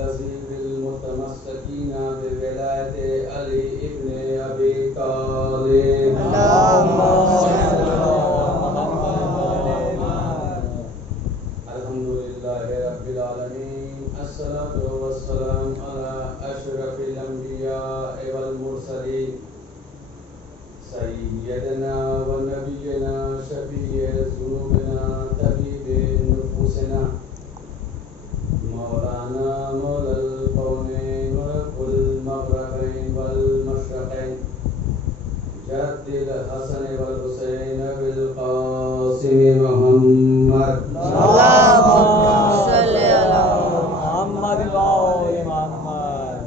اللذیذ المتمسکین بولایت علی ابن ابی طالب الحمدللہ رب العالمین الصلاة والسلام علی اشرف الانبیاء والمرسلین سیدنا و نبینا شفیع ذنوبنا طبیب نفوسنا مولانا مولا القونین والمغربین والمشرقین جد الحسن والحسین بالقاسم محمد اللهم صل على محمد وآل محمد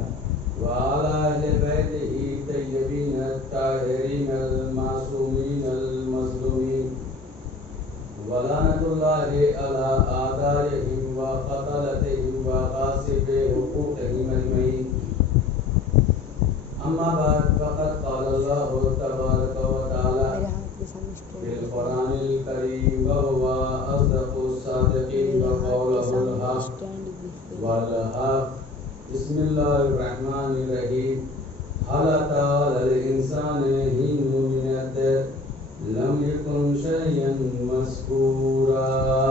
وعلى أهل بيته الطيبين الطاهرين المعصومين المظلومين ولعنة الله على أعدائهم وقتلتهم وغاصب حقوقهم أجمعين أما بعد فقد قال الله تبارك وتعالى في القرآن الكريم وهو أصدق الصادقين وقوله الحق والحق بسم الله الرحمن الرحيم هل أتى على الإنسان حين من الدهر لم يكن شيئا مذكورا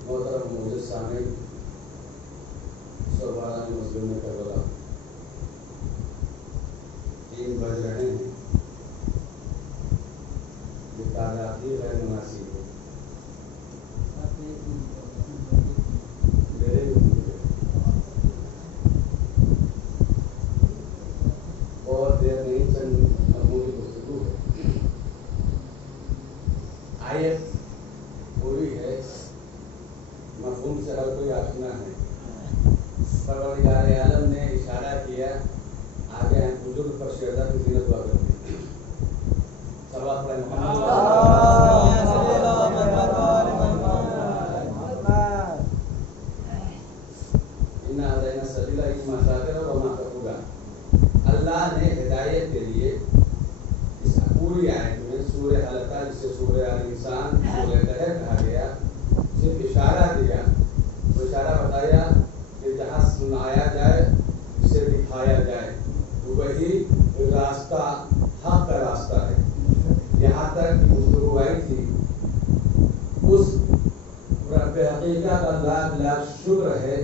محترم معزز سامعین سربراہ مسلم کربلا 3 بج رہے ہیں یہ تعدادی غیر مناسب ہے میرے اور دیر نہیں چند لمحوں کی گفتگو ہے آیت پوری ہے مفہوم سے ہر کوئی آشنا ہے پروردگار عالم نے اشارہ کیا آگے ہیں بزرگ پر شہدا کی زینت ہوا کرتی صلوات پڑھیں ان هدینا السبیل اما شاکرا و اما کفورا اللہ نے ہدایت کے لیے اس پوری آیت میں سورہ حلقہ جسے سورہ الانسان سورہ قہر کہا گیا صرف اشارہ دیا تو اشارہ بتایا کہ جہاں سنایا جائے جسے دکھایا جائے وہی راستہ حق کا راستہ ہے یہاں تک کہ گفتگو آئی تھی اس رب حقیقہ کا لاکھ لاکھ شکر ہے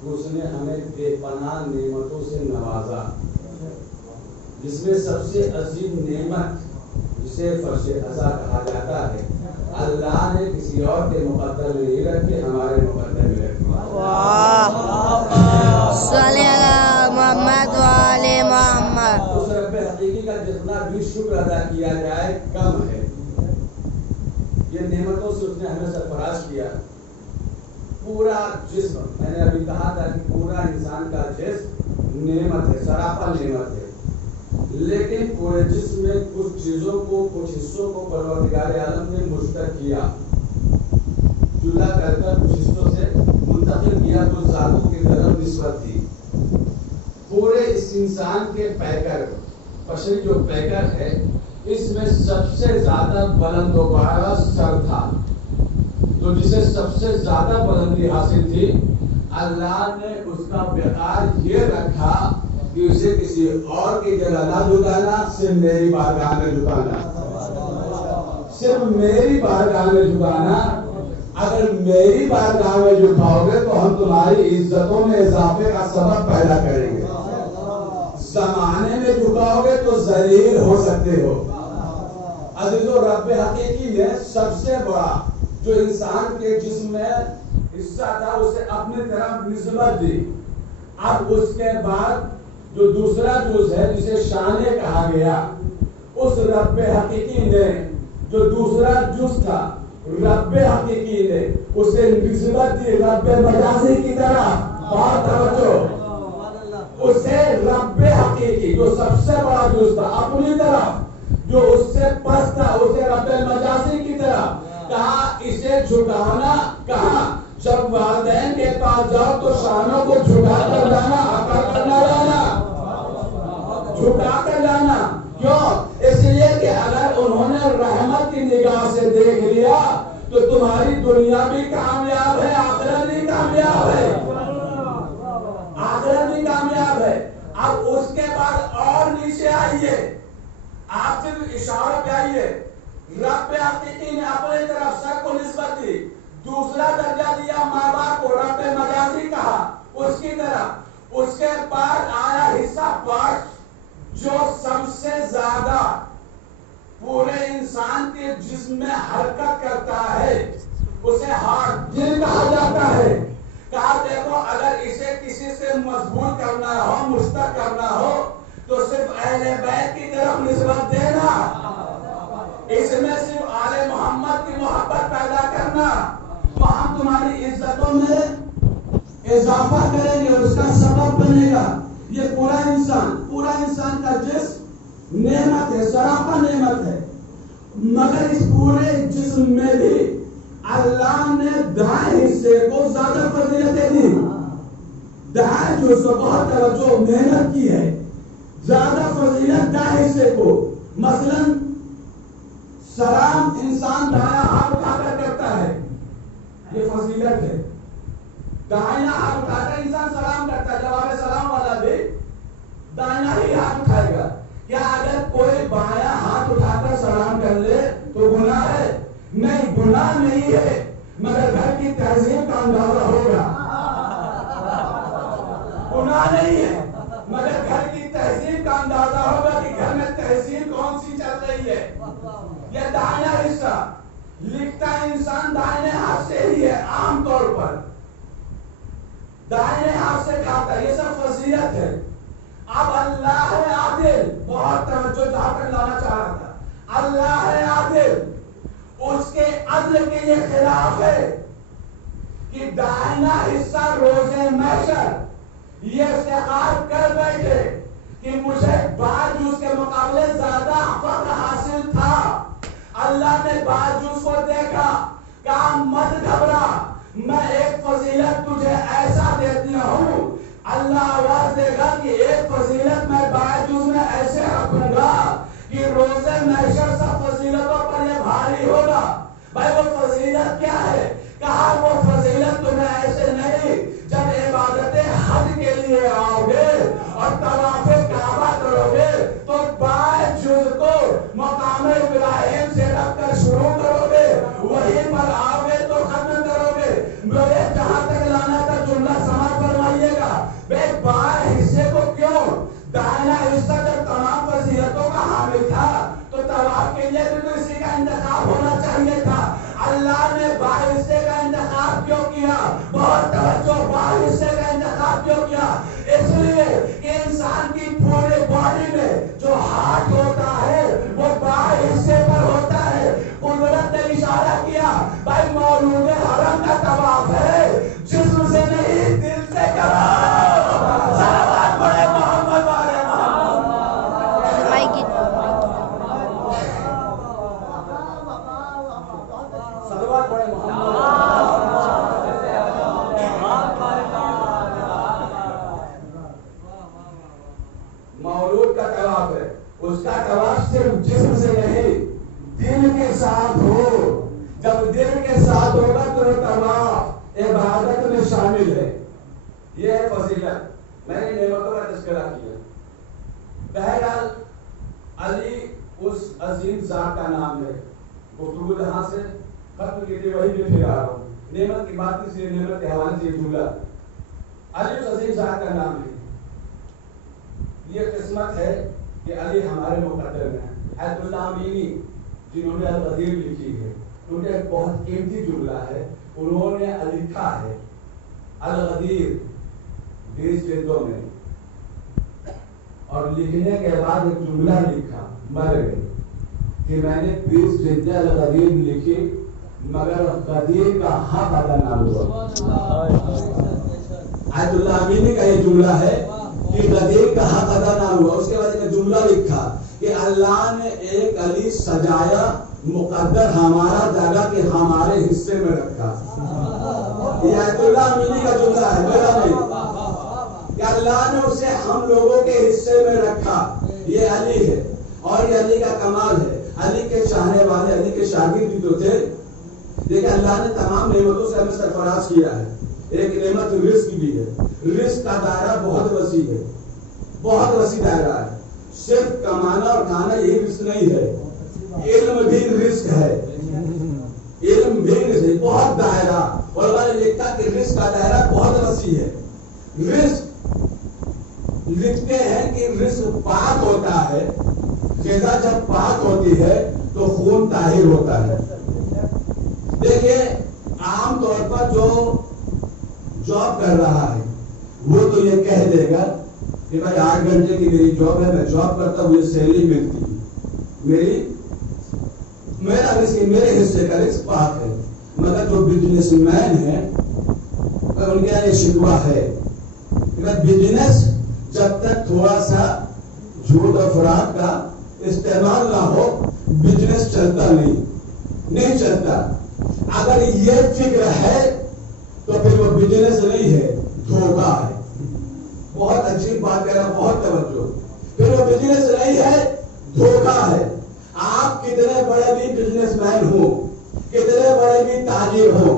کہ اس نے ہمیں بے پناہ نعمتوں سے نوازا جس میں سب سے عظیم نعمت جسے فرش عزا کہا جاتا ہے اللہ نے کسی اور کے مقدر میں نہیں رکھے ہمارے مقدر میں رکھے صلی اللہ محمد وآل محمد اس رب حقیقی کا جتنا بھی شکر ادا کیا جائے کم ہے یہ نعمتوں سے اس نے ہمیں سرفراز کیا پورا جسم میں نے ابھی کہا تھا کہ پورا انسان کا جسم نعمت ہے سراپا نعمت ہے لیکن پورے جسم میں کچھ چیزوں کو کچھ حصوں کو پروردگار عالم نے مشترک کیا جدا کر کچھ حصوں سے منتقل کیا کچھ ذاتوں کی طرف نسبت دی پورے اس انسان کے پیکر بشری جو پیکر ہے اس میں سب سے زیادہ بلند و بالا سر تھا تو جسے سب سے زیادہ بلندی حاصل تھی اللہ نے اس کا وقار یہ رکھا کہ اسے کسی اور کی جگہ نہ جھکانا صرف میری بارگاہ میں جھکانا صرف میری بارگاہ میں جھکانا اگر میری بارگاہ میں جھکاؤ گے تو ہم تمہاری عزتوں میں اضافے کا سبب پیدا کریں گے زمانے میں جھکاؤ گے تو ذلیل ہو سکتے ہو عزیزو رب حقیقی نے سب سے بڑا جو انسان کے جسم میں حصہ تھا اسے اپنی طرف نسبت دی اب اس کے بعد جو دوسرا جز ہے جسے شانے کہا گیا اس رب حقیقی نے جو دوسرا جز تھا رب حقیقی نے اسے نسبت دی رب مجازی کی طرح بات توجہ اسے رب حقیقی جو سب سے بڑا جز تھا اپنی طرف جو اس سے پس تھا اسے رب مجازی کی طرح کہا اسے جھکانا کہا جب والدین کے پاس جاؤ تو شانوں کو جھکا کر جانا آقا کر نہ جانا جھکا کر جانا کیوں اس لیے کہ اگر انہوں نے رحمت کی نگاہ سے دیکھ لیا تو تمہاری دنیا بھی کامیاب ہے، آخرت بھی کامیاب ہے، آخرت بھی کامیاب ہے۔ اب اس کے بعد اور نیچے آئیے، آپ صرف اشارہ پہ آئیے، رب حقیقی نے اپنے طرف سب کو نسبت دی، دوسرا درجہ دیا ماں باپ کو، رب مجازی کہا اس کی طرف۔ اس کے بعد آیا حصہ پانچ جو سب سے زیادہ پورے انسان کے جسم میں حرکت کرتا ہے، اسے ہارٹ دل کہا جاتا ہے۔ کہا دیکھو اگر اسے کسی سے مضبوط کرنا ہو، مشتق کرنا ہو تو صرف اہل بیت کی طرف نسبت دینا، اس میں صرف آل محمد کی محبت پیدا کرنا، تو ہم تمہاری عزتوں میں اضافہ کریں گے، اس کا سبب بنے گا۔ یہ پورا انسان کا جسم نعمت ہے، سراپا نعمت ہے، مگر اس پورے جسم میں بھی اللہ نے دائیں حصے کو زیادہ فضیلتیں دی۔ دائیں جو سو بہت توجہ محنت کی ہے، زیادہ فضیلت دائیں حصے کو۔ مثلا سلام انسان دائیں ہاتھ اٹھا کر کرتا ہے، یہ فضیلت ہے۔ دائیں ہاتھ اٹھا کر انسان سلام کرتا ہے، جواب سلام والا بھی دائیں ہی ہاتھ اٹھائے گا۔ کیا اگر کوئی بایاں ہاتھ اٹھا کر سلام کر لے تو گناہ ہے؟ نہیں، گناہ نہیں ہے، مگر گھر کی تہذیب کا اندازہ ہوگا۔ گناہ نہیں ہے، مگر گھر کی تہذیب کا اندازہ ہوگا کہ گھر میں تہذیب کون سی چل رہی ہے۔ یہ دائیں حصہ لکھتا انسان دائیں ہاتھ سے ہی ہے، عام طور پر دائیں ہاتھ سے کھاتا ہے، یہ سب فضیلت ہے۔ اب اللہ ہے عادل، بہت توجہ جہاں تک لانا چاہ رہا تھا، اللہ ہے عادل، اس کے عدل کے یہ خلاف ہے کہ دائنا حصہ روز محشر یہ استحقاق کر بیٹھے کہ مجھے باجوز کے مقابلے زیادہ فضل حاصل تھا۔ اللہ نے باجوز کو دیکھا، کہا مت گھبرا، میں ایک فضیلت تجھے ایسا دیتی ہوں۔ اللہ آواز دے گا کہ ایک فضیلت میں باجوز میں ایسے رکھوں گا کہ روز محشر سب فضیلتوں پر یہ بھاری ہوگا۔ بھائی وہ فضیلت کیا ہے؟ کہا وہ فضیلت تمہیں ایسے نہیں، جب عبادت حج کے لیے آؤ گے اور طواف کعبہ کرو گے تو بائیں جز کو مقام ابراہیم سے رکھ کر شروع کرو گے، وہیں پر آؤ گے تو ختم کرو گے۔ میرے جہاں تک لانا تھا جملہ سماعت فرمائیے گا، بے بائیں حصے کو کیوں؟ دائنا حصہ جب تمام فضیلتوں کا حامل تھا تو طواف کے لیے بھی تو اسی کا انتخاب ہونا چاہیے تھا۔ اللہ نے بائیں حصے کا انتخاب کیوں کیا؟ بہت توجہ، بائیں حصے کا انتخاب کیوں کیا؟ اس لیے کہ انسان کی پورے باڈی میں جو ہاتھ ہوتا ہے وہ بائیں حصے پر ہوتا ہے۔ قدرت نے اشارہ کیا، بھائی مولود حرم کا طواف ہے، جسم سے نہیں دل سے کرو۔ صلوات پڑھے محمد والے محمد۔ صلوات پڑھے محمد۔ مولود کا طواف ہے، اس کا طواف صرف جسم سے نہیں دل کے ساتھ ہو۔ جب دل کے ساتھ ہوگا تو طواف عبادت میں شامل ہے۔ یہ ہے فضیلت۔ میں نے نعمتوں کا تذکرہ کیا۔ بہرحال علی اس عظیم ذات کا نام ہے۔ گفتگو جہاں سے ختم کی تھی وہی بھی پھر آ رہا ہوں۔ نعمت کی بات اس لیے نعمت کے حوالے سے یہ جملہ، علی اس عظیم ذات کا نام ہے۔ یہ قسمت ہے کہ علی ہمارے مقدر میں حیات اللہ امینی جنہوں نے الغدیر لکھی ہے، ان کا ایک بہت قیمتی جملہ ہے، انہوں نے لکھا ہے الغدیر 20 جلدوں میں، اور لکھنے کے بعد ایک جملہ لکھا مر گئے کہ میں نے 20 جلدیں الغدیر لکھی مگر غدیر کا حق ادا نہ ہوا۔ حیات اللہ امینی کا یہ جملہ ہے کہ غدیر کا حق ادا نہ ہوا۔ اس کے بعد ایک جملہ لکھا کہ اللہ نے ایک علی سجایا مقدر ہمارا جگہ کہ ہمارے حصے میں رکھا۔ یہ آیت اللہ امینی کا جملہ ہے، میرا نہیں، کہ اللہ نے اسے ہم لوگوں کے حصے میں رکھا۔ یہ علی ہے اور یہ علی کا کمال ہے۔ علی کے چاہنے والے، علی کے شاگرد بھی تو تھے، دیکھیں اللہ نے تمام نعمتوں سے ہمیں سرفراز کیا ہے. ایک نعمت رزق بھی ہے. رزق کا دائرہ بہت وسیع ہے, بہت وسیع دائرہ ہے. صرف کمانا اور کھانا یہی رزق نہیں ہے, علم بھی رزق ہے. علم بھی رزق ہے, بہت دائرہ. علماء نے لکھا کہ رزق کا دائرہ بہت وسیع ہے. رزق لکھتے ہیں کہ رزق پاک ہوتا ہے, غذا جب پاک ہوتی ہے تو خون طاہر ہوتا ہے. دیکھیے عام طور پر جو جاب کر رہا ہے وہ تو یہ کہہ دے گا کہ بھائی 8 گھنٹے کی میری جاب ہے, میں جاب کرتا ہوں, مجھے سیلری ملتی ہے, میرے حصے کا رزق پاک ہے. مگر جو بزنس مین ہے ان کے یہاں یہ شکوہ ہے کہ بزنس جب تک تھوڑا سا جھوٹ اور فراڈ کا استعمال نہ ہو بزنس چلتا نہیں چلتا. اگر یہ فکر ہے تو پھر وہ بزنس نہیں ہے, دھوکہ ہے. بہت عجیب بات کہہ رہا, بہت توجہ. پھر وہ بزنس نہیں ہے, دھوکہ ہے. آپ کتنے بڑے بھی بزنس مین ہو, کتنے بڑے بھی تاجر ہو,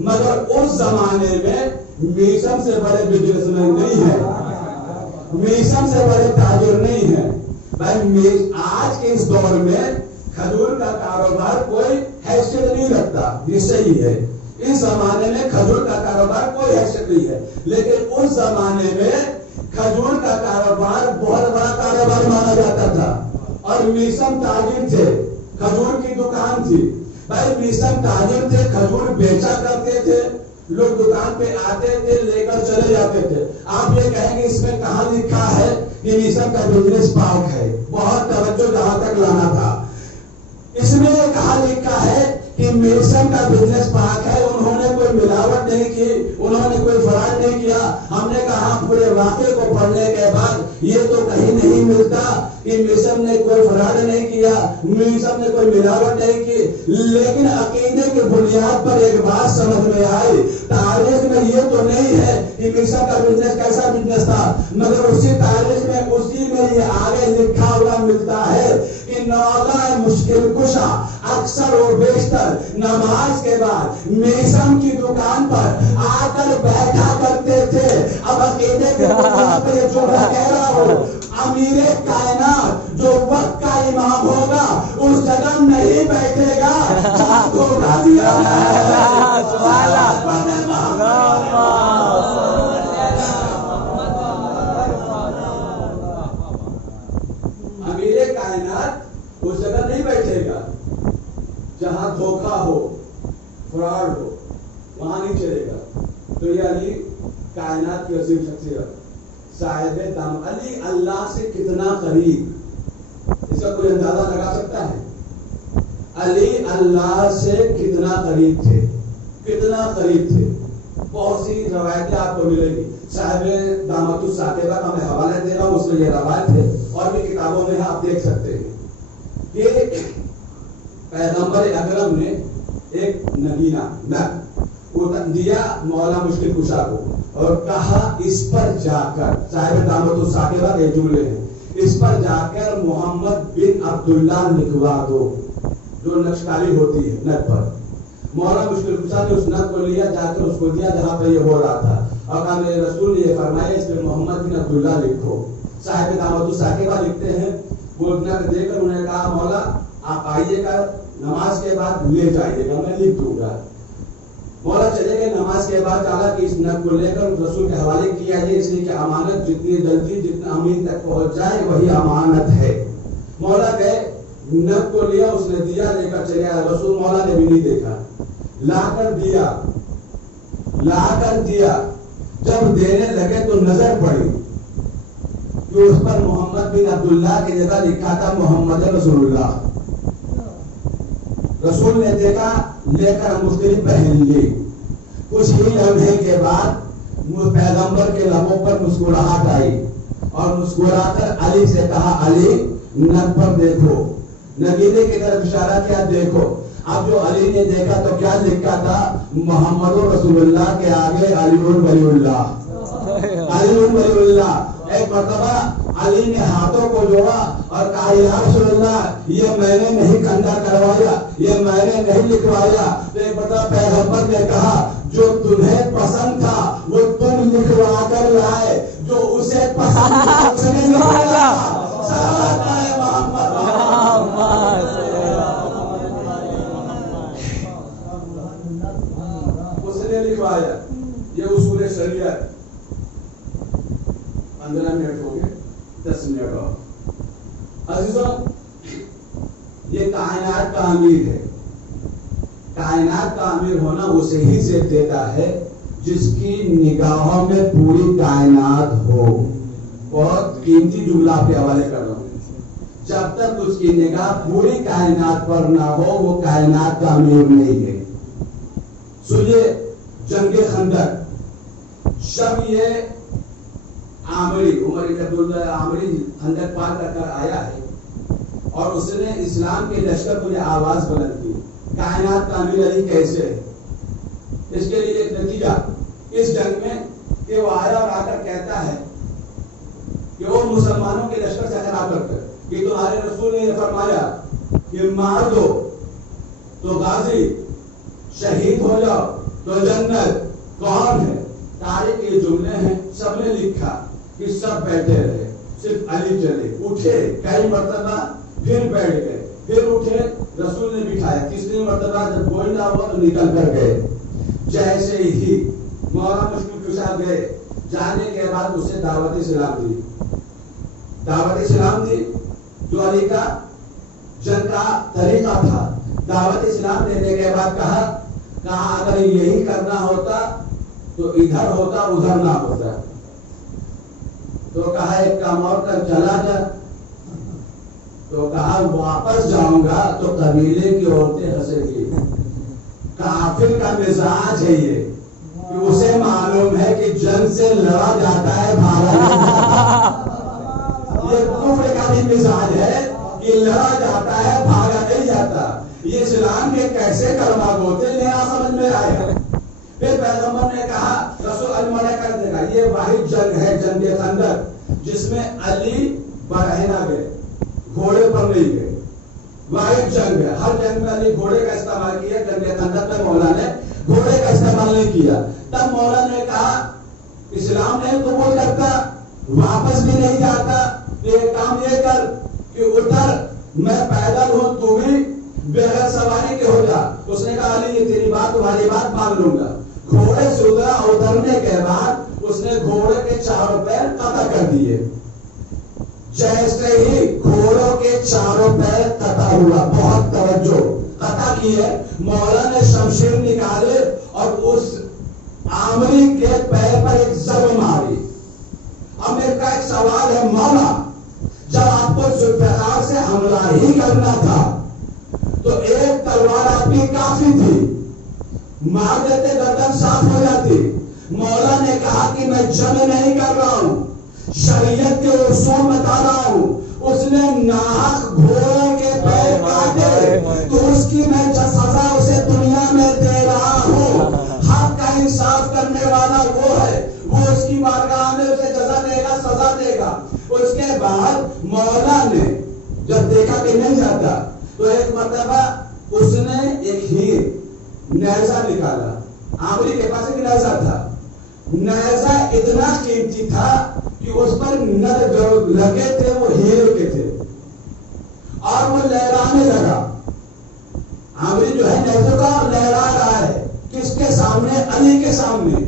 مگر اس زمانے میں میسم سے بڑے بزنس مین نہیں ہے, میسم سے بڑے تاجر نہیں ہے. بھائی آج کے اس دور میں کھجور کا کاروبار کوئی حیثیت نہیں رکھتا, یہ صحیح ہے. اس زمانے میں کھجور کا کاروبار کوئی حیثیت نہیں ہے, لیکن اس زمانے میں کھجور کا کاروبار بہت بڑا کاروبار مانا جاتا تھا. اور میسم تاجر تھے, کھجور کی دکان تھی. بھائی میسم تاجر تھے, کھجور بیچا کرتے تھے, لوگ دکان پہ آتے تھے, لے کر چلے جاتے تھے. آپ یہ کہیں گے اس میں کہاں لکھا ہے کہ میسم کا بزنس پاک ہے؟ بہت توجہ جہاں تک لانا تھا. اس میں یہ کہاں لکھا ہے کہ میسم کا بزنس پاک ہے؟ انہوں نے کوئی ملاوٹ نہیں کی, انہوں نے کوئی فراڈ نہیں کیا. ہم نے کہا پورے واقعے کو پڑھنے کے بعد یہ تو کہیں نہیں ملتا کہ میسم نے کوئی فراڈ نہیں کیا, میسم نے کوئی ملاوٹ نہیں کی. لیکن عقیدے کی بنیاد پر ایک بات سمجھ میں آئی, تاریخ میں یہ تو نہیں ہے کہ میسم کا بزنس کیسا بزنس تھا, مگر اسی تاریخ میں اسی میں یہ آگے لکھا ہوا ملتا ہے کہ نولا مشکل کشا اکثر اور بیشتر نماز کے بعد میسم کی دکان پر آ کر بیٹھا کرتے تھے. اب عقیدے کے بنیاد پر یہ جملہ کہہ رہا ہوں, امیر کائنات جو وقت کا امام ہوگا اس جگہ نہیں بیٹھے گا جہاں دھوکہ دیا امیر کائنات اس جگہ نہیں بیٹھے گا جہاں دھوکہ ہو, فراڈ ہو, وہاں نہیں چلے گا. تو یہ علی کائنات کی عظیم شخصیت صاحب دم, علی اللہ سے کتنا قریب, اس کا کوئی اندازہ لگا سکتا ہے؟ علی اللہ سے کتنا قریب تھے, کتنا قریب تھے. بہت سی روایتیں آپ کو ملیں گی. صاحب دامت الساقبہ کا میں حوالہ دے رہا ہوں, اس میں یہ روایت ہے اور بھی کتابوں میں آپ دیکھ سکتے ہیں کہ پیغمبر اکرم نے ایک نگینہ دیا مولا مشکل کشا کو اور کہا اس پر جا کر, صاحب دامت الساقبہ کے جملے ہیں, اس پر جا کر محمد بن عبداللہ لکھوا دو, جو نقشکاری ہوتی ہے نگ پر. مولا مشکل کشا نے اس نگ کو لیا, جا کر اس کو دیا جہاں پہ یہ ہو رہا تھا, اور کہا میرے رسول نے یہ فرمایا اس پہ محمد بن عبداللہ لکھو. صاحب دامت الساقبہ لکھتے ہیں وہ نگ دے کر انہیں کہا مولا آپ آئیے گا, نماز کے بعد لے جائیے گا, میں لکھ دوں گا. مولا چلے گئے, نماز کے بعد ڈالا کہ اس نگ کو لے کر رسول کے حوالے کیا جائے, اس لیے کہ امانت جتنی جلدی جتنا امین تک پہنچ جائے وہی امانت ہے. مولا گئے, نگ کو لیا, اس نے دیا, لے کر چلے آیا. رسول مولا نے بھی نہیں دیکھا, لا کر دیا. جب دینے لگے تو نظر پڑی کہ اس پر محمد بن عبداللہ کی جگہ لکھا تھا محمد رسول اللہ. رسول نے دیکھا, لے کر مختلف پہن لی. کچھ ہی لمحے کے بعد پیغمبر کے لبوں پر مسکراہٹ آئی اور مسکرا کر علی سے کہا علی نگ پر دیکھو. نگینے کی طرف اشارہ کیا, دیکھو. اب جو علی نے دیکھا تو کیا لکھا تھا, محمد رسول اللہ کے آگے علی ولی اللہ, علی ولی اللہ. ایک مرتبہ علی نے ہاتھوں کو جوڑا اور کہا یا رسول اللہ یہ میں نے نہیں کندھا کروایا، یہ میں نے نہیں لکھوایا۔ تو ایک مرتبہ پیغمبر نے کہا جو تمہیں پسند تھا وہ تم لکھوا کر لائے، جو اسے پسند تھا اس نے لکھوایا۔ صلوات علی محمد اس نے لکھوایا۔ یہ اصول شریعت۔ 15 منٹ ہو گئے، 10 منٹ اور۔ عزیزوں یہ کائنات کا امیر ہے۔ کائنات کا امیر ہونا اسے ہی زیب دیتا ہے جس کی نگاہوں میں پوری کائنات ہو۔ بہت قیمتی جملہ آپ کے حوالے کر رہا ہوں۔ جب تک اس کی نگاہ پوری کائنات پر نہ ہو وہ کائنات کا امیر نہیں ہے۔ سنیے جنگ خندق، جب یہ عامری عمر بن عبداللہ عامری خندق پار کر کر آیا ہے اور اس نے اسلام کے لشکر کو یہ آواز بلند کی کائنات کا امیر علی کیسے ہے، اس کے لیے ایک نتیجہ اس جنگ میں کہ وہ آیا اور آ کر کہتا ہے کہ وہ مسلمانوں کے لشکر سے خطاب کر کر کہ تمہارے رسول نے فرمایا کہ مار دو تو غازی، شہید ہو جاؤ تو جنت۔ کون ہے؟ تاریخ کے جملے ہیں، سب نے لکھا کہ سب بیٹھے رہے، صرف علی چلے، اٹھے کئی مرتبہ، پھر بیٹھ گئے، پھر اٹھے، رسول نے بٹھایا، تیسری مرتبہ جب گوئندہ ہوا تو نکل کر گئے۔ جیسے ہی مولا مشکل کشا گئے، جانے کے بعد اسے دعوت اسلام دی، دعوت اسلام دی جو علی کا جنگ کا طریقہ تھا۔ دعوت اسلام دینے کے بعد کہا اگر یہی کرنا ہوتا تو ادھر ہوتا ادھر نہ ہوتا۔ تو کہا ایک کام اور کر، چلا جا۔ تو کہا واپس جاؤں گا تو قبیلے کی عورتیں ہنسے گی۔ کافر کا مزاج ہے یہ کہ اسے معلوم ہے کہ جنگ سے لڑا جاتا ہے بھاگا نہیں جاتا۔ یہ کفر کا بھی مزاج ہے کہ لڑا جاتا ہے بھاگا نہیں جاتا۔ یہ اسلام کے کیسے کلمہ گوتے نیا سمجھ میں آیا۔ پھر پیغمبر نے کہا رسول علی منع کر دے گا، یہ واحد جنگ ہے جنگ خندق جس میں علی بڑھے نہ گئے، گھوڑے پر نہیں گئے، واحد جنگ ہے۔ ہر جنگ میں علی گھوڑے کا استعمال کیا، جنگ خندق میں مولا نے گھوڑے کا استعمال نہیں کیا۔ تب مولا نے کہا اسلام نہیں قبول کرتا، واپس بھی نہیں جاتا، یہ کام یہ کر کہ اتر، میں پیدل ہوں تو بھی بغیر سواری کے ہو جا۔ اس نے کہا علی یہ تیری بات تمہاری بات مان لوں گا۔ گھوڑے سے اترنے کے بعد اس نے گھوڑے کے چاروں پیر قطع کر دیے۔ جیسے ہی گھوڑوں کے چاروں پیر قطع ہوا، بہت توجہ، قطع کیے، مولا نے شمشیر نکالے اور اس عامری کے پیر پر ایک ضرب ماری۔ اب میرا ایک سوال ہے مولا، جب آپ کو ذوالفقار سے حملہ ہی کرنا تھا تو ایک تلوار آپ کی کافی تھی، مار دیتے گردن صاف ہو جاتی۔ مولا نے کہا کہ میں جنگ نہیں کر رہا ہوں، شریعت کے اصول بتا رہا ہوں۔ اس نے ناحق گھوڑوں کے پیر کاٹے تو اس کی میں سزا اسے دنیا میں دے رہا ہوں۔ حق کا انصاف کرنے والا وہ ہے، وہ اس کی بارگاہ میں اسے جزا دے گا، سزا دے گا۔ اس کے بعد مولا نے جب دیکھا کہ نہیں جاتا تو ایک مرتبہ اس نے ایک ہیر نیزہ نکالا۔ عامری کے پاس ایک نیزہ تھا، نیزہ اتنا قیمتی تھا کہ اس پر نر جو لگے تھے وہ ہیرے کے تھے اور وہ لہرانے لگا۔ عامری جو ہے نیزے کا لہرا رہا ہے، کس کے سامنے؟ علی کے سامنے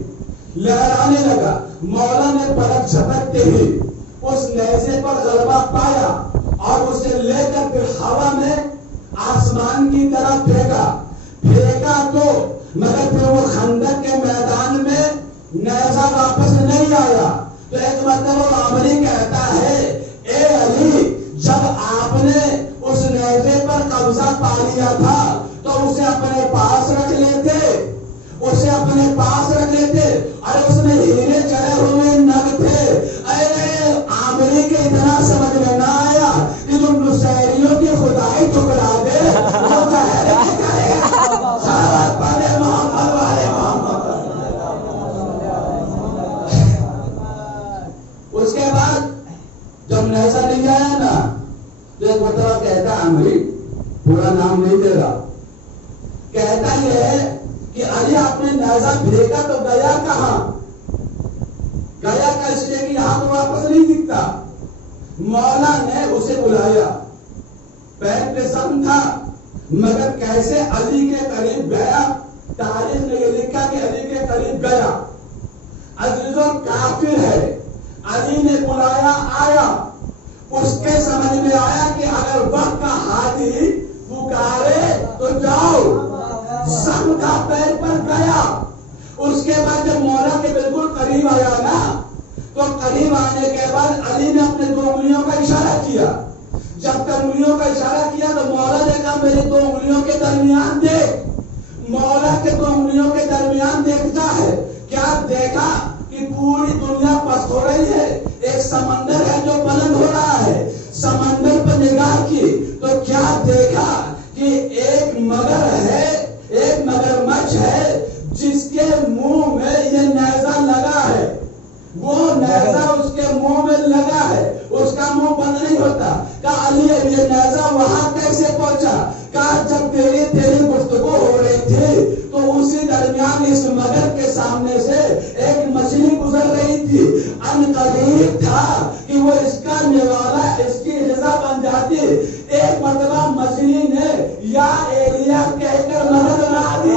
لہرانے لگا۔ مولا نے پلک جھپکتے ہی اس نیزے پر غلبہ پایا اور اسے لے کر پھر ہوا میں آسمان کی طرف پھینکا تو مگر پھر وہ خندق کے میدان میں نیزہ واپس نہیں آیا۔ تو ایک مرتبہ عامری کہتا ہے اے علی، جب آپ نے اس نیزے پر قبضہ پا لیا تھا تو اسے اپنے پاس رکھ لیتے، اسے اپنے پاس رکھ لیتے۔ اور اس میں ہیرے چڑھے ہوئے نگ تھے۔ اے عامری کے اتنا سمجھ میں نہ آیا کہ تم نصیریوں کی خدائی ٹکرا دے، وہ کہے گا صلوات پڑھے محمد والے محمد۔ اس کے بعد جب کہتا ہے عمری، پورا نام نہیں دے رہا، کہتا یہ ہے کہ علی آپ نے نیزہ پھینکا تو گیا کہاں؟ گیا کا اس لیے کہ یہاں تو واپس نہیں دکھتا. مولا نے اسے بلایا، پیر پہ زخم تھا مگر کیسے علی کے قریب گیا؟ تاریخ نے یہ لکھا کہ علی کے قریب گیا. عزیزوں کافر ہے، علی نے بلایا، آیا، اس کے سمجھ میں آیا کہ اگر وقت کا ہاتھی پکارے تو جاؤ. زخم کا پیر پر گیا. اس کے بعد جب مولا کے بالکل قریب آیا نا، تو قریب آنے کے بعد علی نے اپنے 2 انگلیوں کا اشارہ کیا. جب تک انگلیوں کا اشارہ کیا تو مولا نے کہا میری 2 انگلیوں کے درمیان دیکھ. مولا کے 2 انگلیوں کے درمیان دیکھتا ہے. کیا دیکھا کہ پوری دنیا پست ہو رہی ہے، ایک سمندر ہے جو بلند ہو رہا ہے. سمندر پر نگاہ کی تو کیا دیکھا کہ ایک مگر ہے، ایک مگرمچھ ہے جس کے منہ میں یہ نیزہ لگا ہے. وہ نیزہ اس کے منہ میں لگا ہے، اس کا منہ بند نہیں ہوتا. کہا علی یہ نیزہ وہاں کیسے پہنچا؟ کہا جب تیری گفتگو ہو رہی تھی تو اسی درمیان اس مگر کے سامنے سے ایک مچھلی گزر رہی تھی. ان قریب تھا کہ وہ اس کا نوالا، اس کی غذا بن جاتی. ایک مرتبہ مچھلی نے یا ایلیا کہہ کر مدد مانگی،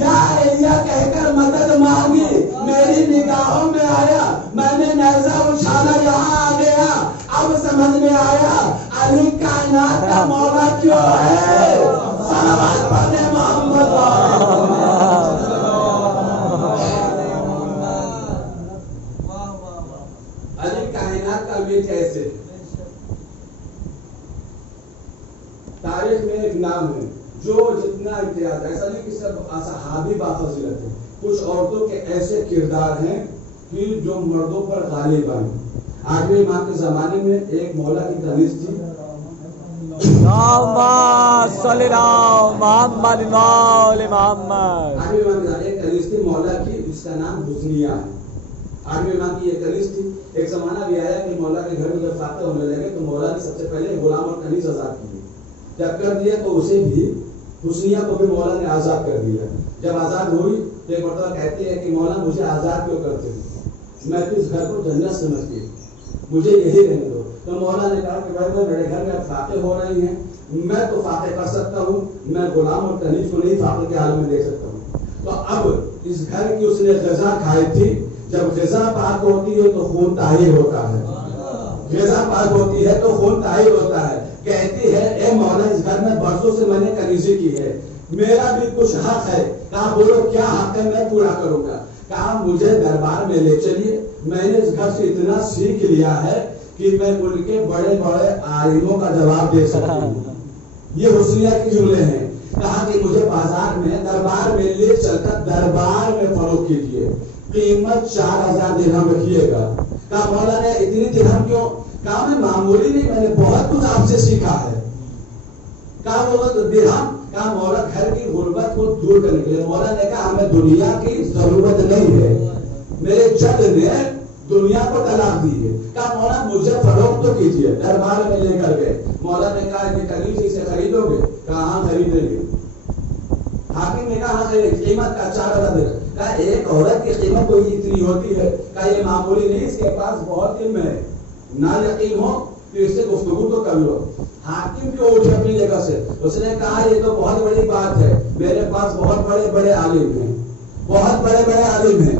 یا ایلیا کہہ کر مدد مانگی. میری نگاہوں میں آیا، میں نے نیزہ اچھالا، یہاں آ گیا. اب سمجھ میں آیا علی کائنات کا مولا کیوں ہے. صلوات پڑھنے محمد علی کائنات کا امیر کیسے. تاریخ میں ایک نام ہے جو جتنا امتیاز، ایسا نہیں کہ صرف صحابی بافضیلت ہے، کچھ عورتوں کے ایسے کردار ہیں کہ جو مردوں پر غالب ہیں. آخری امام کے زمانے میں ایک مولا کی کنیز تھی، صلی اللہ محمد محمد. آخری امام کی ایک کنیز تھی مولا کی، جس کا نام حسنیہ ہے. آخری امام کی یہ کنیز تھی. ایک زمانہ بھی آیا کہ مولا کے گھر میں جب فاتح ہونے لگے تو مولا نے سب سے پہلے غلام اور کنیز آزاد کی. جب کر دیا تو اسے بھی، حسنیہ کو بھی مولا نے آزاد کر دیا. جب آزاد ہوئی تو ایک مرتبہ کہتی ہے کہ مولا مجھے آزاد کیوں کرتے ہیں، میں تو اس گھر کو جنت سمجھتی ہوں، مجھے یہی رہنے دو. تو مولا نے کہا کہ بھائی میرے گھر میں فاتح ہو رہی ہیں، میں تو فاتح کر سکتا ہوں، میں غلام اور کنیز کو نہیں فاتح کے حال میں دیکھ سکتا ہوں. تو اب اس گھر کی اس نے غذا کھائی تھی. جب غذا پاک ہوتی ہے تو خون طاہر ہوتا ہے، غذا پاک ہوتی ہے تو خون طاہر ہوتا ہے. کہتی ہے اے مولا اس گھر میں برسوں سے میں نے کنیزی کی ہے، میرا بھی کچھ حق ہے. کہا بولو کیا حق ہے، میں پورا کروں گا. کہا مجھے دربار میں لے چلیے، میں نے اس گھر سے اتنا سیکھ لیا ہے کہ میں ان کے بڑے بڑے عالموں کا جواب دے سکتا ہوں. یہ حسنیہ کے جملے ہیں. کہا کہ مجھے بازار میں دربار میں لے چل کر دربار میں فروخت کیجیے، قیمت 4000 درہم رکھیے گا. کہا مولا نے اتنی درہم کیوں؟ کہا میں معمولی نہیں، میں نے بہت کچھ آپ سے سیکھا ہے. کہا وہ درہم، کہا مولا گھر کی غربت کو دور کرنے کے لیے. مولا نے کہا ہمیں دنیا کی ضرورت نہیں ہے، میرے جد نے دنیا کو طلاق دی ہے. کہا مولا مجھے فروخت تو کیجیے. دربار میں لے کر گئے. مولا نے کہا یہ کنیز سے خریدو گے؟ کہا ہاں خریدیں گے. حاکم نے کہا ہاں خرید، قیمت کا 4000 درہم. کہا ایک عورت کی قیمت کوئی اتنی ہوتی ہے؟ کہا یہ معمولی نہیں، اس کے پاس بہت علم ہے، نہ یقین ہو تو اس سے گفتگو تو کر لو. حاکم کیوں اٹھے اپنی جگہ سے؟ اس نے کہا یہ تو بہت بڑی بات ہے، میرے پاس بہت بڑے بڑے عالم ہیں، بہت بڑے بڑے عالم ہیں.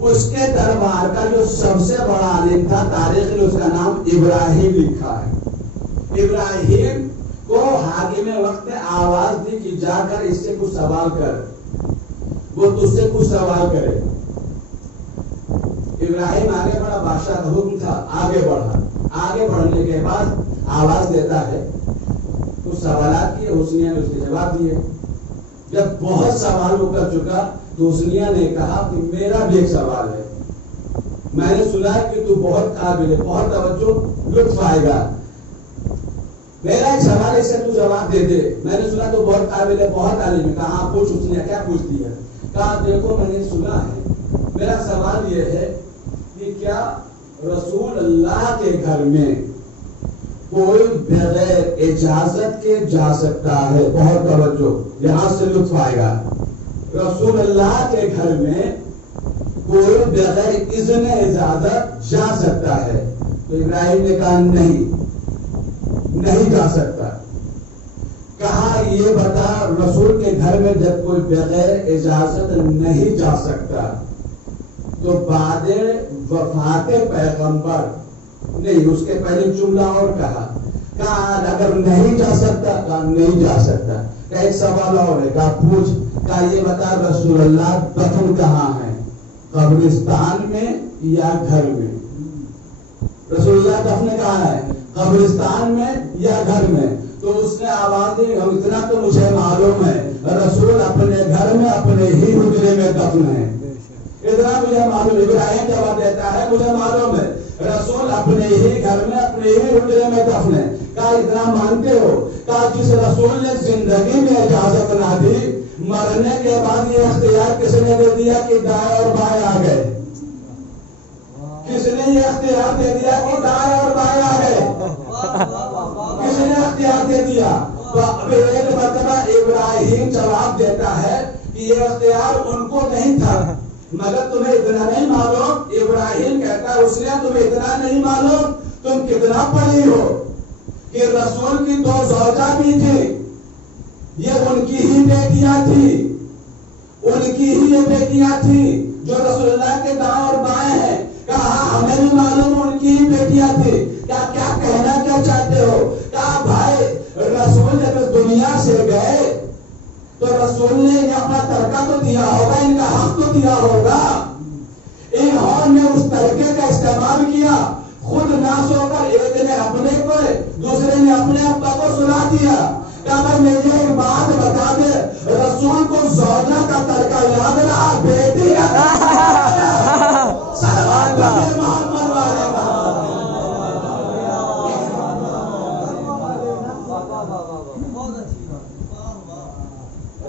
اس کے دربار کا جو سب سے بڑا عالم تھا، تاریخ نے اس کا نام ابراہیم لکھا ہے. ابراہیم کو حاکم وقت نے آواز دی کہ جا کر اس سے کچھ سوال کر، وہ تجھ سے کچھ سوال کرے. ابراہیم آگے بڑھا، بادشاہ کا حکم تھا، آگے بڑھا. آگے بڑھنے کے بعد آواز دیتا ہے، کچھ سوالات کیے، حسنیہ نے اس کے جواب دیے. جب بہت سوال وہ کر چکا تو حسنیہ نے کہا کہ میرا بھی ایک سوال ہے، میں نے سنا ہے کہ تو بہت قابل ہے، بہت توجہ لطف آئے گا، میرا ایک سوال اس سے تو جواب دے دے. میں نے سنا تو بہت قابل ہے، بہت عالم ہے. کہا پوچھ. حسنیہ کیا پوچھتی ہے؟ کہا دیکھو میں نے سنا ہے، میرا سوال یہ ہے کہ کیا رسول اللہ کے گھر میں کوئی بغیر اجازت کے جا سکتا ہے. بہت توجہ, یہاں سے لطف آئے گا. رسول اللہ کے گھر میں کوئی بغیر اذن اجازت جا سکتا ہے. تو ابراہیم نے کہا نہیں جا سکتا. کہا یہ بتا, رسول کے گھر میں جب کوئی بغیر اجازت نہیں جا سکتا تو بعد وفات پیغمبر نہیں, اس کے پہلے جملہ اور کہا اگر نہیں جا سکتا, کہا نہیں جا سکتا. ایک سوال اور ہے, کہا پوچھ, کہا یہ بتا رسول اللہ دفن کہاں ہے, قبرستان میں یا گھر میں؟ رسول اللہ دفن کہاں ہے, قبرستان میں یا گھر میں؟ تو اس نے آواز دی, ہم اتنا تو مجھے معلوم ہے رسول اپنے گھر میں اپنے ہی حجرے میں دفن ہے. اتنا مجھے معلوم. ابراہیم جواب دیتا ہے مجھے معلوم ہے رسول اپنے ہی گھر میں اپنے ہی حجرے میں دفن ہے. کہا اتنا مانتے ہو؟ کہا جس رسول نے زندگی میں اجازت نہ دی, مرنے کے بعد یہ اختیار کس نے دے دیا کہ دائیں اور بائیں آ گئے؟ کس نے یہ اختیار دے دیا کہ دائیں اور بائیں آ گئے؟ کس نے اختیار دے دیا؟ تو اب ایک مرتبہ ابراہیم جواب دیتا ہے کہ یہ اختیار ان کو نہیں تھا, مگر تمہیں اتنا نہیں معلوم. ابراہیم کہتا ہے اس نے تمہیں اتنا نہیں معلوم, تم کتنا پڑھی ہو کہ رسول کی 2 زوجہ بھی تھی, یہ ان کی ہی بیٹیاں تھی, ان کی ہی یہ بیٹیاں تھی جو رسول اللہ کے دائیں اور بائیں ہیں. کہا ہمیں بھی معلوم ان کی ہی بیٹیاں تھی. کیا کہنا کیا چاہتے ہو؟ کہا بھائی رسول جب اس دنیا سے گئے تو رسول نے انہیں اپنا ترکہ تو دیا ہوگا, ان کا حق تو دیا ہوگا. انہوں نے اس ترکے کا استعمال کیا, خود نہ سو کر ایک نے اپنے کو دوسرے نے اپنے ابا کو سنا دیا. کہ مجھے ایک بات بتا دے, رسول کو زوجہ کا ترکہ یاد رہا, بیٹی کا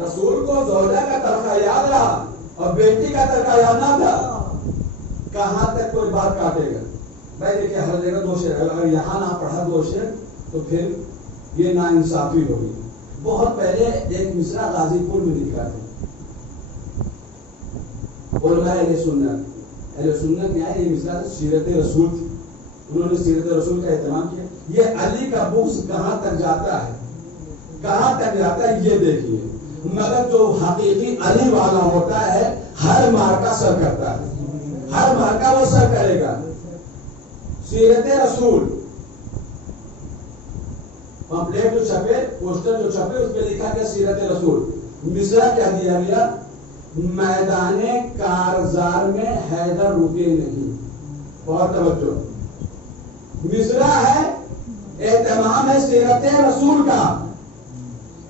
رسول کو زوجہ کا ترکہ یاد رہا اور بیٹی کا ترکہ یاد نہ تھا. کہاں تک کوئی بات کاٹے گا؟ بھائی دیکھیں ہر جگہ 2 شعر, اگر یہاں نہ پڑھا 2 شعر تو پھر یہ ناانصافی ہوگی. بہت پہلے ایک مصرع غازی پور میں لکھا تھا. علماء اہل سنت کیا ہے, یہ مصرع سیرت رسول تھی, انہوں نے سیرت رسول کا اہتمام کیا. یہ علی کا بغض کہاں تک جاتا ہے, کہاں تک جاتا ہے یہ دیکھیے. مگر جو حقیقی علی والا ہوتا ہے ہر مارکا سر کرتا ہے, ہر مارکا وہ سر کرے گا. سیرت رسول پمفلیٹ جو چھپے, پوسٹر جو چھپے, اس پہ لکھا گیا سیرت رسول. مصرع کیا دیا گیا, میدان کارزار میں حیدر رکے نہیں. بہت توجہ, مصرع ہے, اہتمام ہے سیرت رسول کا,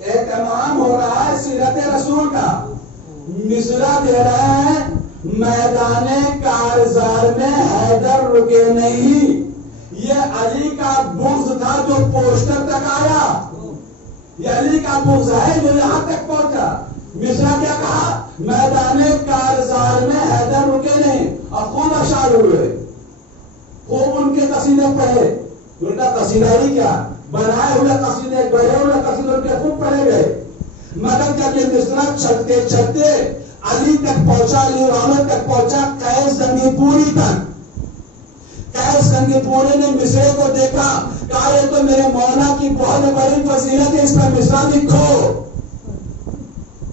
اہتمام ہو رہا ہے سیرت رسول کا. مصرع دے رہے ہیں میدان کارزار میں حیدر رکے نہیں. یہ علی کا بغض تھا جو پوسٹر تک آیا, یہ علی کا بغض ہے جو یہاں تک پہنچا. مصرع کیا کہا, میدان کارزار میں حیدر رکے نہیں. اور خوب اشعار ہوئے, خوب ان کے قصیدے پڑھے. ان کا قصیدہ ہی کیا, بنائے ہوئے قصیدے, گڑھے ہوئے قصیدے ان کے خوب پڑھے گئے. مگر جب یہ مصرع چلتے چلتے علی تک پہنچا, علی والوں تک پہنچا, قیس زنگی پوری تک, قیس زنگی پوری نے مصرع کو دیکھا, کہا یہ تو میرے مولا کی بہت بڑی فضیلت ہے, اس پر مصرع لکھو.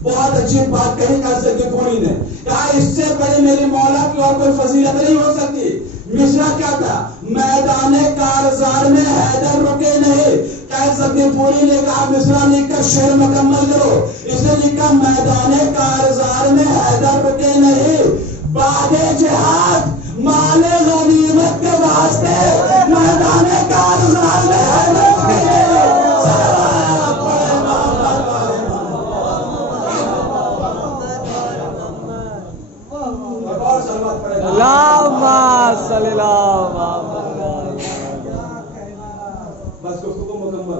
بہت اچھی بات کہی قیس زنگی پوری نے, کہا اس سے بڑی میری مولا کی اور کوئی فضیلت نہیں ہو سکتی. مصرع کیا تھا, میدان کارزار میں حیدر رکے نہیں. قیس زنگی پوری نے کہا مصرع لکھ کر شعر مکمل کرو. اس نے لکھا میدان کارزار میں حیدر رکے نہیں, بعد جہاد مال غنیمت کے واسطے میدان کارزار میں حیدر رکے نہیں. بس گفتگو مکمل.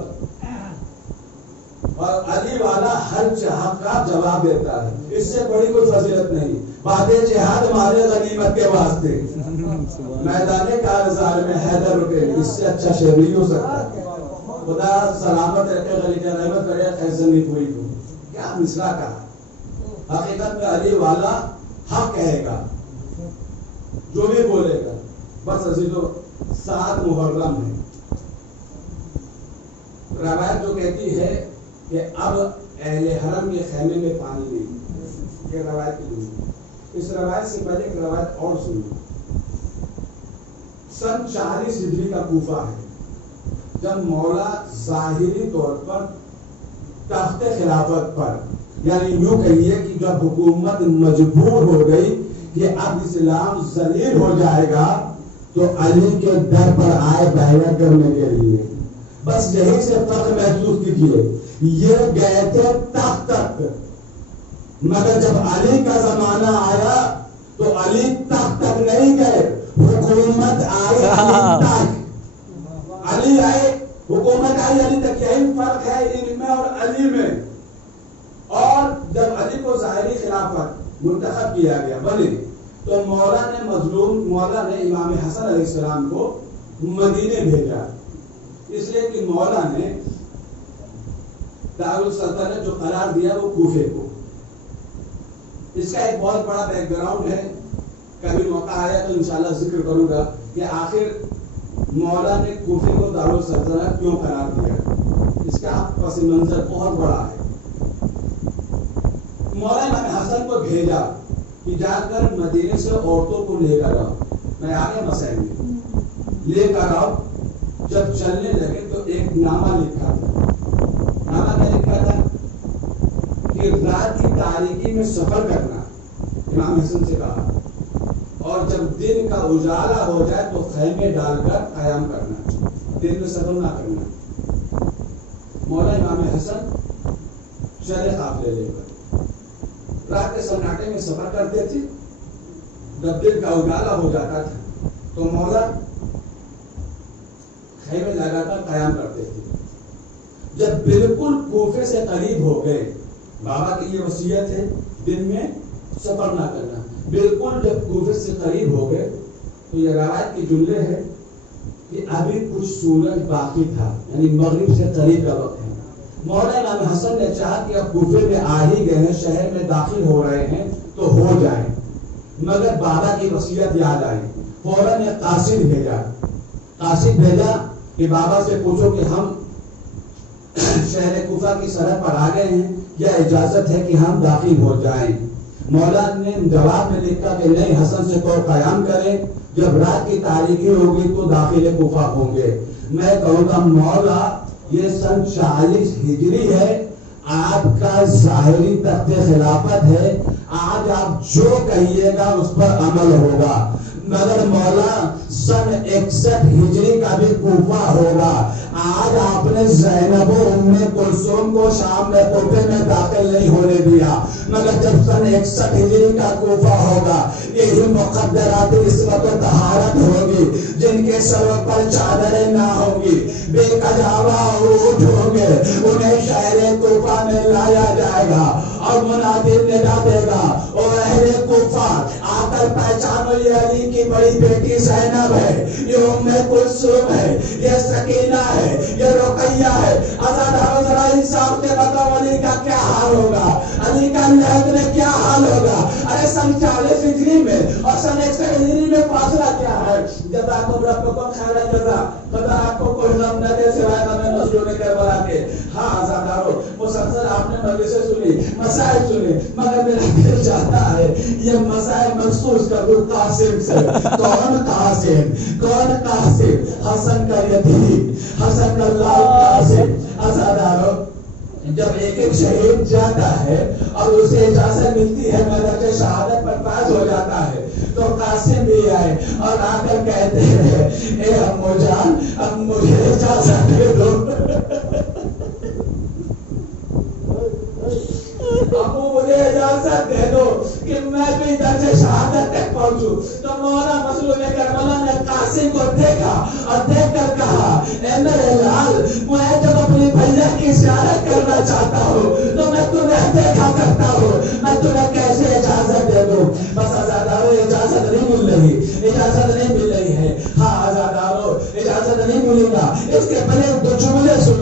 اور علی والا ہر چاہت کا جواب دیتا ہے, اس سے بڑی کوئی فضیلت نہیں. بعد جہاد مال غنیمت کے واسطے میدان کارزار میں حیدر رکے, اس سے اچھا شعر نہیں ہو سکتا. خدا سلامت رکھے غلی کا رحمت کرے خیزنی پوری کو. کیا مصرع کہا. حقیقت میں علی والا حق کہے گا جو بھی بولے گا. بس عزیزو 7 محرم ہے. روایت جو کہتی ہے کہ اب اہل حرم کے خیمے میں پانی نہیں. یہ روایت کی دنیا. اس روایت سے پہلے ایک روایت اور سنی. سن 40 ہجری کا کوفہ ہے جب مولا ظاہری طور پر تخت خلافت پر، یعنی یوں کہیے کہ جب حکومت مجبور ہو گئی کہ اب اسلام ذلیل ہو جائے گا تو علی کے در پر آئے بیعت کرنے کے لیے. بس یہی سے فرق محسوس کیجیے. یہ گئے تھے تخت تک، مگر جب علی کا زمانہ آیا تو علی تخت تک نہیں گئے، حکومت آئی علی تک. علی آئے، حکومت آئی علی تک. یہی فرق ہے ان میں اور علی میں. اور جب علی کو ظاہری خلافت منتخب کیا گیا بلی، تو مولا نے مولا نے امام حسن علیہ السلام کو مدینے بھیجا. اس لیے کہ مولا نے دارالسلطنت جو قرار دیا وہ کوفے کو. اس کا ایک بہت بڑا بیک گراؤنڈ ہے، کبھی موقع آیا تو انشاءاللہ ذکر کروں گا کہ آخر مولا نے کوفے کو دارالسلطنت کیوں قرار دیا. اس کا پس منظر بہت بڑا ہے. مولا امام حسن کو بھیجا کہ جا کر مدینے سے عورتوں کو لے کر آؤ. میں آگے مسائل میں لے کر آؤ. جب چلنے لگے تو ایک نامہ لکھا تھا. نامہ کیا لکھا تھا کہ رات کی تاریکی میں سفر کرنا، امام حسن سے کہا، اور جب دن کا اجالا ہو جائے تو خیمے ڈال کر قیام کرنا، دن میں سفر نہ کرنا. مولا امام حسن چلے قافلے لے کر رات کے سناٹے میں سفر کرتے تھے. جب دن کا اجالا ہو جاتا تھا تو مولا خیمے لگاتا قیام کرتے تھے. جب بالکل کوفے سے قریب ہو گئے، بابا کی یہ وصیت ہے دن میں سفر نہ کرنا. بالکل جب کوفے سے قریب ہو گئے تو یہ روایت کے جملے ہے کہ ابھی کچھ سورج باقی تھا، یعنی مغرب سے قریب کا وقت ہے. مولا امام حسن نے چاہا کہ اب کوفے میں آ ہی گئے ہیں، شہر میں داخل ہو رہے ہیں تو ہو جائیں. مگر بابا کی وصیت یاد آئی. فوراً ایک قاصد بھیجا کہ بابا سے پوچھو کہ ہم شہر کوفہ کی سرحد پر آ گئے ہیں، کیا اجازت ہے کہ ہم داخل ہو جائیں. مولا نے جواب میں لکھا کہ نہیں، حسن سے کو قیام کریں، جب رات کی تاریکی ہوگی تو داخل کوفہ ہوں گے. میں کہوں گا مولا یہ سن 40 ہجری ہے، آپ کا ظاہری تخت خلافت ہے، آج آپ جو کہیے گا اس پر عمل ہوگا. مگر مولا سن 61 ہجری کا بھی کوفہ ہوگا. آج آپ نے زینب و ام کلثوم کو شام میں کوفے میں داخل نہیں ہونے دیا، مگر جب سن 61 ہجری کا کوفہ ہوگا، یہی مقدرات عصمت و طہارت ہوگی جن کے سروں پر چادریں نہ ہوں گی، بے کجاوا اونٹ ہوں گے. انہیں شہر کوفہ میں لایا جائے گا اور منادی ندا دے گا، او اہل کوفہ آ کر پہچانو یہ علی کی بڑی بیٹی زینب ہے، یہ ام کلثوم ہے، یہ سکینہ ہے، یہ رقیہ ہے. ازادارو ذرا انصاف سے بتاؤ علی کا کیا حال ہوگا، علی کا لہد میں کیا حال ہوگا. ارے سن 40 ہجری میں اور سن 61 ہجری میں فاصلہ کیا ہے. جزاکم ربکم خیر الجزا. خدا آپ کو کوئی غم نہ دے سوائے غم مظلوم کربلا کے. ہاں ازادارو، مسلسل آپ نے مجلسیں سنی، مسائل سنے، مگر میرا دل چاہتا ہے یہ مسائل مخصوص کر دو قاسم سے. کون قاسم؟ کون قاسم؟ حسن کا یتیم، حسن کا لال قاسم. ازادارو، جب ایک ایک شہید جاتا ہے اور اسے اجازت ملتی ہے میدان شہادت پر فائز ہو جاتا ہے، تو قاسم بھی آئے اور آ کر کہتے ہیں اے امو جان، اب مجھے اجازت دے دو. ابو مجھے اجازت دے دو کہ میں بھی درجہ شہادت تک پہنچوں. تو مولا مظلوم کربلا نے قاسم کو دیکھا اور دیکھ کر کہا اے میرے لال، میں جب اپنی بھیا کی زیارت کرنا چاہتا ہوں تو میں تمہیں دیکھا کرتا ہوں، میں تمہیں کیسے اجازت دے دوں. بس ازادارو اجازت نہیں مل رہی، اجازت نہیں مل رہی ہے. ہاں ازادارو، اجازت نہیں ملے گا. اس کے پہلے دو جملے سن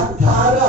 18